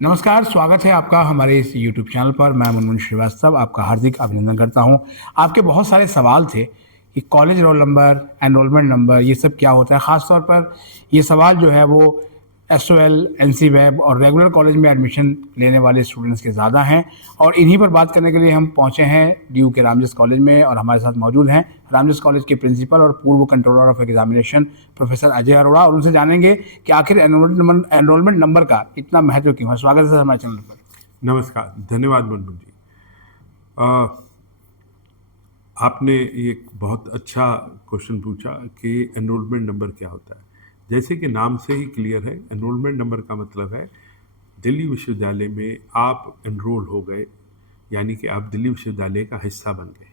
नमस्कार, स्वागत है आपका हमारे इस यूट्यूब चैनल पर। मैं मुनमुन श्रीवास्तव आपका हार्दिक अभिनंदन करता हूं। आपके बहुत सारे सवाल थे कि college roll number, enrolment number ये सब क्या होता है? ख़ास तौर पर ये सवाल जो है वो एसओएल, एनसी वेब और रेगुलर कॉलेज में एडमिशन लेने वाले स्टूडेंट्स के ज़्यादा हैं और इन्हीं पर बात करने के लिए हम पहुंचे हैं डीयू के रामजस कॉलेज में और हमारे साथ मौजूद हैं रामजस कॉलेज के प्रिंसिपल और पूर्व controller of examination professor Ajay Arora और उनसे जानेंगे कि आखिर एनरोलमेंट नंबर का इतना महत्व क्यों है। स्वागत है सर हमारे चैनल पर। नमस्कार, धन्यवाद मुनमुन जी। आपने एक बहुत अच्छा क्वेश्चन पूछा कि एनरोलमेंट नंबर क्या होता है। जैसे कि नाम से ही क्लियर है, एनरोलमेंट नंबर का मतलब है दिल्ली विश्वविद्यालय में आप एनरोल हो गए, यानी कि आप दिल्ली विश्वविद्यालय का हिस्सा बन गए।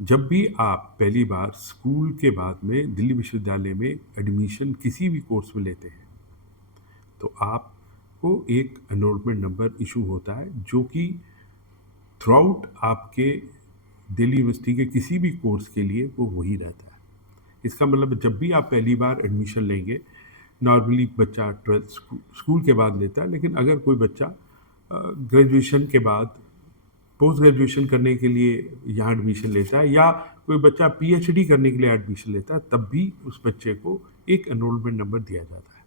जब भी आप पहली बार स्कूल के बाद में दिल्ली विश्वविद्यालय में एडमिशन किसी भी कोर्स में लेते हैं तो आपको एक एनरोलमेंट नंबर इशू होता है, जो कि थ्रू आउट आपके दिल्ली यूनिवर्सिटी के किसी भी कोर्स के लिए वो वही रहता है। इसका मतलब जब भी आप पहली बार एडमिशन लेंगे, नॉर्मली बच्चा 12th स्कूल के बाद लेता है, लेकिन अगर कोई बच्चा ग्रेजुएशन के बाद पोस्ट ग्रेजुएशन करने के लिए यहाँ एडमिशन लेता है या कोई बच्चा पीएचडी करने के लिए एडमिशन लेता है, तब भी उस बच्चे को एक एनरोलमेंट नंबर दिया जाता है।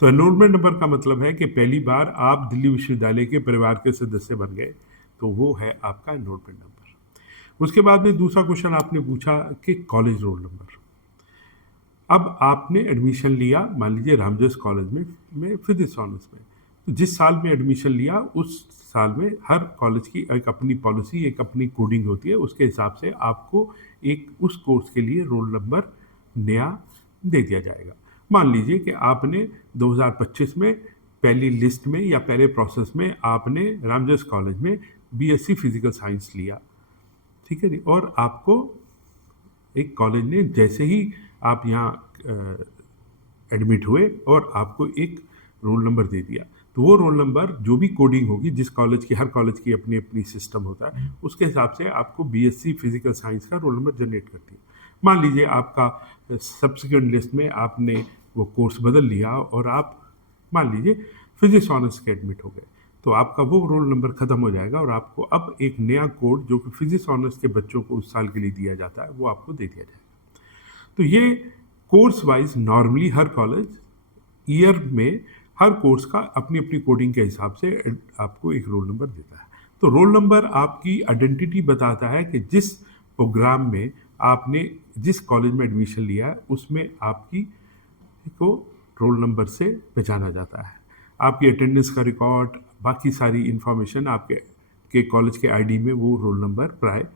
तो एनरोलमेंट नंबर का मतलब है कि पहली बार आप दिल्ली विश्वविद्यालय के परिवार के सदस्य बन गए, तो वो है आपका एनरोलमेंट नंबर। उसके बाद में दूसरा क्वेश्चन आपने पूछा कि कॉलेज रोल नंबर। अब आपने एडमिशन लिया, मान लीजिए रामजस कॉलेज में फिजिक्स ऑनर्स में, तो जिस साल में एडमिशन लिया उस साल में हर कॉलेज की एक अपनी पॉलिसी, एक अपनी कोडिंग होती है। उसके हिसाब से आपको एक उस कोर्स के लिए रोल नंबर नया दे दिया जाएगा। मान लीजिए कि आपने 2025 में पहली लिस्ट में या पहले प्रोसेस में आपने रामजस कॉलेज में बीएससी फिजिकल साइंस लिया, ठीक है जी, और आपको एक कॉलेज ने जैसे ही आप यहाँ एडमिट हुए और आपको एक रोल नंबर दे दिया, तो वो रोल नंबर जो भी कोडिंग होगी, जिस कॉलेज की, हर कॉलेज की अपनी अपनी सिस्टम होता है, उसके हिसाब से आपको बीएससी फिजिकल साइंस का रोल नंबर जनरेट करती है। मान लीजिए आपका सब्सिक्वेंट लिस्ट में आपने वो कोर्स बदल लिया और आप मान लीजिए फिजिक्स ऑनर्स के एडमिट हो गए, तो आपका वो रोल नंबर खत्म हो जाएगा और आपको अब एक नया कोड जो कि फिजिक्स ऑनर्स के बच्चों को उस साल के लिए दिया जाता है, वो आपको दे दिया जाएगा। तो ये कोर्स वाइज नॉर्मली हर कॉलेज ईयर में हर कोर्स का अपनी अपनी कोडिंग के हिसाब से आपको एक रोल नंबर देता है। तो रोल नंबर आपकी आइडेंटिटी बताता है कि जिस प्रोग्राम में आपने जिस कॉलेज में एडमिशन लिया है उसमें आपकी को रोल नंबर से पहचाना जाता है। आपकी अटेंडेंस का रिकॉर्ड, बाकी सारी इन्फॉर्मेशन आपके कॉलेज के आईडी में वो रोल नंबर प्राय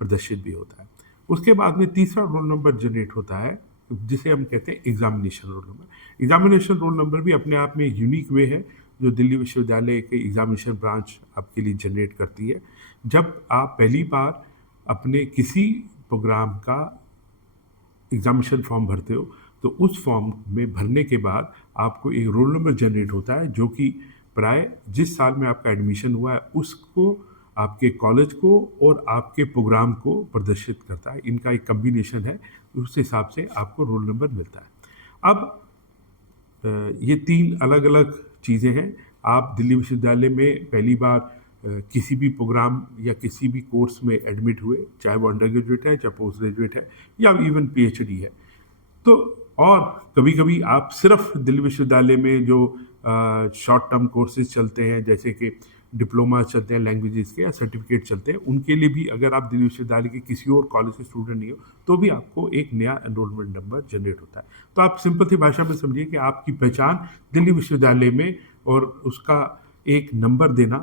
प्रदर्शित भी होता है। उसके बाद में तीसरा रोल नंबर जनरेट होता है जिसे हम कहते हैं examination roll number. Examination roll number भी अपने आप में यूनिक वे है जो दिल्ली विश्वविद्यालय के एग्जामिनेशन ब्रांच आपके लिए जनरेट करती है। जब आप पहली बार अपने किसी प्रोग्राम का एग्जामिनेशन फॉर्म भरते हो, तो उस फॉर्म में भरने के बाद आपको एक रोल नंबर जनरेट होता है जो कि प्राय जिस साल में आपका एडमिशन हुआ है उसको, आपके कॉलेज को और आपके प्रोग्राम को प्रदर्शित करता है। इनका एक कम्बिनेशन है, उस हिसाब से आपको रोल नंबर मिलता है। अब ये तीन अलग अलग चीज़ें हैं। आप दिल्ली विश्वविद्यालय में पहली बार किसी भी प्रोग्राम या किसी भी कोर्स में एडमिट हुए, चाहे वो अंडर ग्रेजुएट है, चाहे पोस्ट ग्रेजुएट है या इवन पीएचडी है, तो और कभी कभी आप सिर्फ दिल्ली विश्वविद्यालय में जो शॉर्ट टर्म कोर्सेज चलते हैं, जैसे कि डिप्लोमा चलते हैं लैंग्वेजेस के या सर्टिफिकेट चलते हैं, उनके लिए भी अगर आप दिल्ली विश्वविद्यालय के किसी और कॉलेज के स्टूडेंट नहीं हो तो भी आपको एक नया एनरोलमेंट नंबर जनरेट होता है। तो आप सिंपल सी भाषा में समझिए कि आपकी पहचान दिल्ली विश्वविद्यालय में और उसका एक नंबर देना,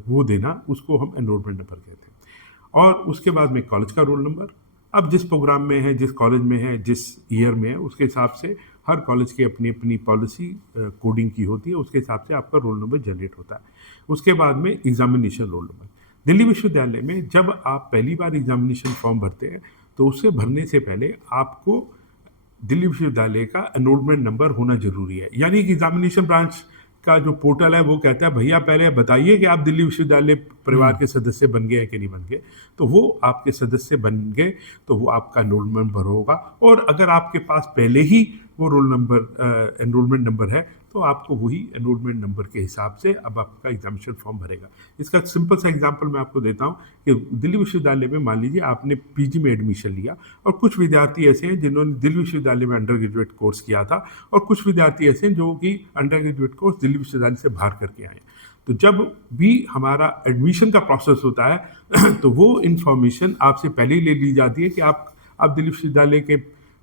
वो देना, उसको हम एनरोलमेंट नंबर कहते हैं। और उसके बाद में कॉलेज का रोल नंबर। अब जिस प्रोग्राम में है, जिस कॉलेज में है, जिस ईयर में है, उसके हिसाब से हर कॉलेज की अपनी अपनी पॉलिसी कोडिंग की होती है, उसके हिसाब से आपका रोल नंबर जनरेट होता है। उसके बाद में एग्जामिनेशन रोल नंबर। दिल्ली विश्वविद्यालय में जब आप पहली बार एग्जामिनेशन फॉर्म भरते हैं तो उसे भरने से पहले आपको दिल्ली विश्वविद्यालय का एनरोलमेंट नंबर होना जरूरी है। यानी कि एग्जामिनेशन ब्रांच का जो पोर्टल है वो कहता है भैया पहले बताइए कि आप दिल्ली विश्वविद्यालय परिवार के सदस्य बन गए हैं कि नहीं बन गए। तो वो आपके सदस्य बन गए तो वो आपका एनरोलमेंट नंबर होगा। और अगर आपके पास पहले ही वो रोल नंबर एनरोलमेंट नंबर है तो आपको वही एनरोलमेंट नंबर के हिसाब से अब आपका एग्जामिनेशन फॉर्म भरेगा। इसका सिंपल सा एग्जांपल मैं आपको देता हूँ कि दिल्ली विश्वविद्यालय में मान लीजिए आपने पीजी में एडमिशन लिया, और कुछ विद्यार्थी ऐसे हैं जिन्होंने दिल्ली विश्वविद्यालय में अंडर ग्रेजुएट कोर्स किया था, और कुछ विद्यार्थी ऐसे हैं जो कि अंडर ग्रेजुएट कोर्स दिल्ली विश्वविद्यालय से बाहर करके आए। तो जब भी हमारा एडमिशन का प्रोसेस होता है तो वो इन्फॉर्मेशन आपसे पहले ही ले ली जाती है कि आप दिल्ली विश्वविद्यालय के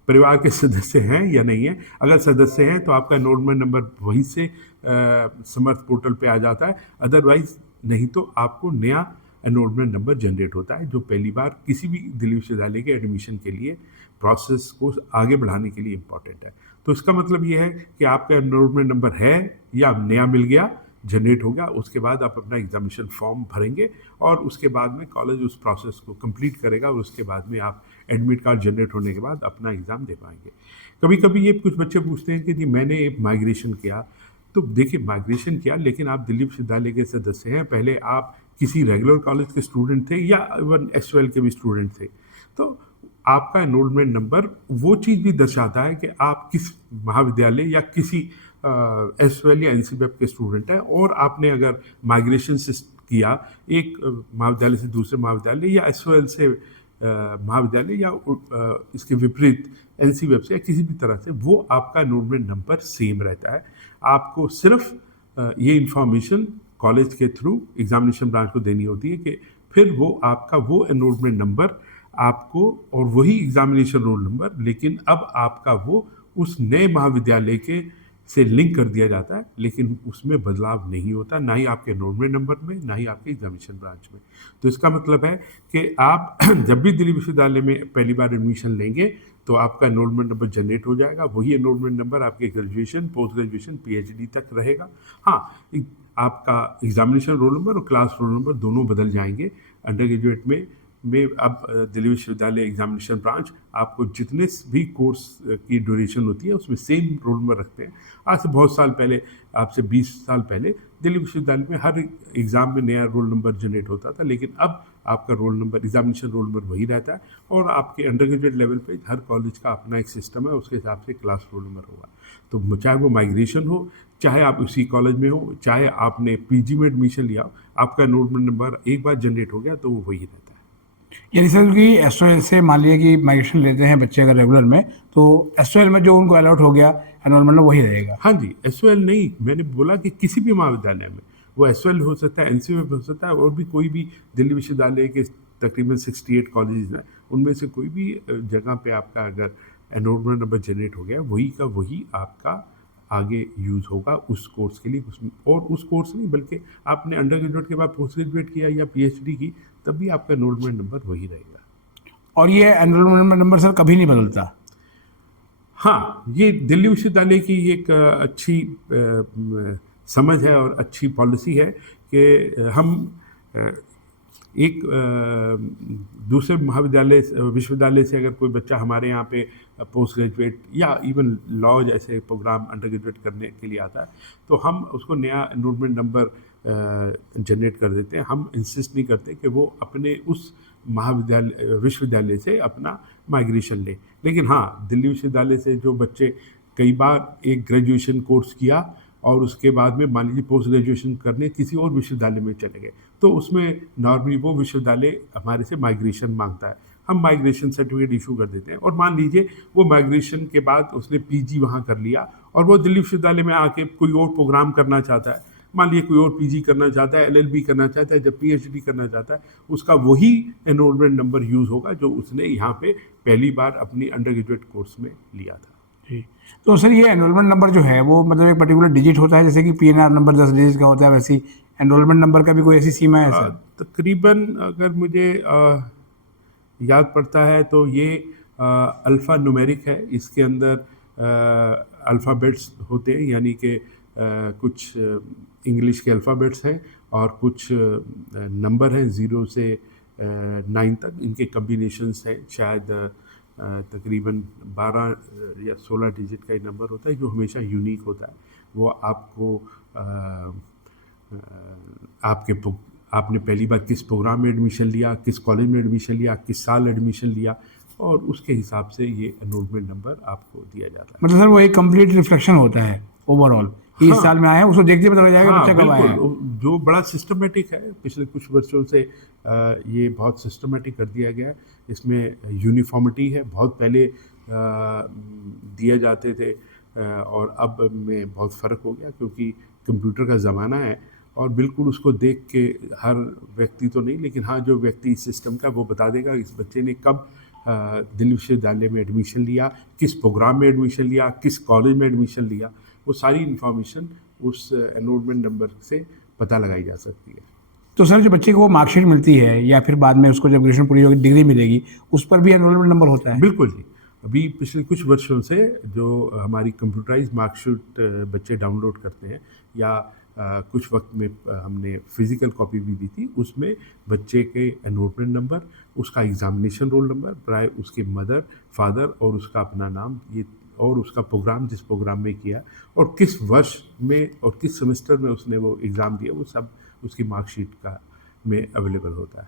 परिवार के सदस्य हैं या नहीं है। अगर सदस्य हैं तो आपका एनरोलमेंट नंबर वहीं से समर्थ पोर्टल पे आ जाता है, अदरवाइज नहीं तो आपको नया एनरोलमेंट नंबर जनरेट होता है, जो पहली बार किसी भी दिल्ली विश्वविद्यालय के एडमिशन के लिए प्रोसेस को आगे बढ़ाने के लिए इम्पॉर्टेंट है। तो इसका मतलब ये है कि आपका एनरोलमेंट नंबर है या नया मिल गया, जनरेट होगा, उसके बाद आप अपना एग्जामिनेशन फॉर्म भरेंगे, और उसके बाद में कॉलेज उस प्रोसेस को कंप्लीट करेगा, और उसके बाद में आप एडमिट कार्ड जनरेट होने के बाद अपना एग्ज़ाम दे पाएंगे। कभी कभी ये कुछ बच्चे पूछते हैं कि जी मैंने एक माइग्रेशन किया, तो देखिए माइग्रेशन किया लेकिन आप दिल्ली विश्वविद्यालय के सदस्य हैं, पहले आप किसी रेगुलर कॉलेज के स्टूडेंट थे या इवन एसयूएल के भी स्टूडेंट थे, तो आपका एनरोलमेंट नंबर वो चीज़ भी दर्शाता है कि आप किस महाविद्यालय या किसी एसयूएल या एनसीबीएफ के स्टूडेंट हैं, और आपने अगर माइग्रेशन से किया एक महाविद्यालय से दूसरे महाविद्यालय या एसयूएल से महाविद्यालय या इसके विपरीत एनसीबीएफ से या किसी भी तरह से, वो आपका एनरोलमेंट नंबर सेम रहता है। आपको सिर्फ ये इंफॉर्मेशन कॉलेज के थ्रू एग्जामिनेशन ब्रांच को देनी होती है कि फिर वो आपका वो एनरोलमेंट नंबर आपको, और वही एग्जामिनेशन रोल नंबर, लेकिन अब आपका वो उस नए महाविद्यालय के से लिंक कर दिया जाता है, लेकिन उसमें बदलाव नहीं होता, ना ही आपके एनरोलमेंट नंबर में, ना ही आपके एग्जामिनेशन ब्रांच में। तो इसका मतलब है कि आप जब भी दिल्ली विश्वविद्यालय में पहली बार एडमिशन लेंगे तो आपका एनरोलमेंट नंबर जनरेट हो जाएगा, वही एनरोलमेंट नंबर आपके ग्रेजुएशन, पोस्ट ग्रेजुएशन, पीएचडी तक रहेगा। हाँ, आपका एग्जामिनेशन रोल नंबर और क्लास रोल नंबर दोनों बदल जाएंगे। अंडर ग्रेजुएट में अब दिल्ली विश्वविद्यालय एग्जामिनेशन ब्रांच आपको जितने भी कोर्स की ड्यूरेशन होती है उसमें सेम रोल नंबर रखते हैं। आज से बहुत साल पहले, आपसे 20 साल पहले दिल्ली विश्वविद्यालय में हर एग्ज़ाम में नया रोल नंबर जनरेट होता था, लेकिन अब आपका roll number, examination roll number वही रहता है, और आपके अंडर ग्रेजुएट लेवल पे हर कॉलेज का अपना एक सिस्टम है, उसके हिसाब से क्लास रोल नंबर होगा। तो चाहे वो माइग्रेशन हो, चाहे आप उसी कॉलेज में हो, चाहे आपने पीजी में एडमिशन लिया हो, आपका एनरोलमेंट नंबर एक बार जनरेट हो गया तो वो वही रहता है। यानी सर कि एसओएल से मान लीजिए कि माइग्रेशन लेते हैं बच्चे अगर रेगुलर में, तो एसओएल में जो उनको अलॉट हो गया एनरोलमेंट वही रहेगा। हाँ जी, एसओएल नहीं, मैंने बोला कि किसी भी महाविद्यालय में, वो एसओएल हो सकता है, एनसीबीएफ हो सकता है, और भी कोई भी दिल्ली विश्वविद्यालय के तकरीबन 68 कॉलेज हैं, उनमें से कोई भी जगह पे आपका अगर एनरोलमेंट नंबर जनरेट हो गया, वही का वही आपका आगे यूज़ होगा उस कोर्स के लिए। उसमें और उस कोर्स नहीं, बल्कि आपने अंडर ग्रेजुएट के बाद पोस्ट ग्रेजुएट किया या पीएचडी की, तब भी आपका एनरोलमेंट नंबर वही रहेगा। और ये एनरोलमेंट नंबर सर कभी नहीं बदलता? हाँ, ये दिल्ली विश्वविद्यालय की एक अच्छी समझ है और अच्छी पॉलिसी है कि हम एक दूसरे महाविद्यालय विश्वविद्यालय से अगर कोई बच्चा हमारे यहाँ पे पोस्ट ग्रेजुएट या इवन लॉ जैसे प्रोग्राम अंडर ग्रेजुएट करने के लिए आता है, तो हम उसको नया एनरोलमेंट नंबर जनरेट कर देते हैं। हम इंसिस्ट नहीं करते कि वो अपने उस महाविद्यालय विश्वविद्यालय से अपना माइग्रेशन ले। लेकिन हाँ, दिल्ली विश्वविद्यालय से जो बच्चे कई बार एक ग्रेजुएशन कोर्स किया और उसके बाद में मान लीजिए पोस्ट ग्रेजुएशन करने किसी और विश्वविद्यालय में चले गए, तो उसमें नॉर्मली वो विश्वविद्यालय हमारे से माइग्रेशन मांगता है, हम माइग्रेशन सर्टिफिकेट इशू कर देते हैं। और मान लीजिए वो माइग्रेशन के बाद उसने पीजी वहाँ कर लिया और वो दिल्ली विश्वविद्यालय में आके कोई और प्रोग्राम करना चाहता है, मान लीजिए कोई और पीजी करना चाहता है, एलएलबी करना चाहता है, जब पीएचडी करना चाहता है, उसका वही एनरोलमेंट नंबर यूज़ होगा जो उसने यहाँ पे पहली बार अपनी अंडर ग्रेजुएट कोर्स में लिया था। जी, तो सर ये एनरोलमेंट नंबर जो है वो मतलब एक पर्टिकुलर डिजिट होता है, जैसे कि पीएनआर नंबर 10 डिजिट का होता है, वैसे एनरोलमेंट नंबर का भी कोई ऐसी सीमा है सर? तकरीबन अगर मुझे याद पड़ता है तो ये अल्फ़ा न्यूमेरिक है, इसके अंदर अल्फ़ाबेट्स होते हैं, यानी कि कुछ इंग्लिश के अल्फ़ाबेट्स हैं और कुछ नंबर हैं 0 से 9 तक, इनके कम्बिनेशंस हैं। शायद तकरीबन 12 या 16 डिजिट का एक नंबर होता है जो हमेशा यूनिक होता है। वो आपको आपने पहली बार किस प्रोग्राम में एडमिशन लिया, किस कॉलेज में एडमिशन लिया, किस साल एडमिशन लिया, और उसके हिसाब से ये एनरोलमेंट नंबर आपको दिया जाता है। मतलब सर वो एक कंप्लीट रिफ्लेक्शन होता है ओवरऑल कि इस साल में आए हैं, उसको देखते पता लग जाएगा हाँ बच्चा कब आया है। बिल्कुल, जो बड़ा सिस्टमेटिक है पिछले कुछ वर्षों से ये बहुत सिस्टमेटिक कर दिया गया है। इसमें यूनिफॉर्मिटी है, बहुत पहले दिए जाते थे और अब में बहुत फ़र्क हो गया क्योंकि कंप्यूटर का ज़माना है और बिल्कुल उसको देख के हर व्यक्ति तो नहीं, लेकिन हाँ जो व्यक्ति इस सिस्टम का वो बता देगा इस बच्चे ने कब दिल्ली विश्वविद्यालय में एडमिशन लिया, किस प्रोग्राम में एडमिशन लिया, किस कॉलेज में एडमिशन लिया, वो सारी इन्फॉर्मेशन उस एनरोलमेंट नंबर से पता लगाई जा सकती है। तो सर जो बच्चे को मार्कशीट मिलती है या फिर बाद में उसको जब ग्रेजुएशन पूरी होगी डिग्री मिलेगी, उस पर भी एनरोलमेंट नंबर होता है? बिल्कुल जी। अभी पिछले कुछ वर्षों से जो हमारी कंप्यूटराइज्ड मार्कशीट बच्चे डाउनलोड करते हैं या कुछ वक्त में हमने फिज़िकल कॉपी भी दी थी, उसमें बच्चे के एनरोलमेंट नंबर, उसका एग्ज़ामिनेशन रोल नंबर, प्राय उसके मदर, फादर और उसका अपना नाम, ये और उसका प्रोग्राम जिस प्रोग्राम में किया और किस वर्ष में और किस सेमेस्टर में उसने वो एग्ज़ाम दिया, वो सब उसकी मार्कशीट का में अवेलेबल होता है।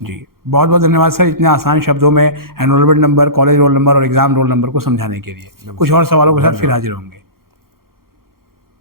जी, बहुत बहुत धन्यवाद सर इतने आसान शब्दों में enrolment number, college roll number और एग्ज़ाम रोल नंबर को समझाने के लिए। कुछ और सवालों के साथ फिर हाजिर होंगे।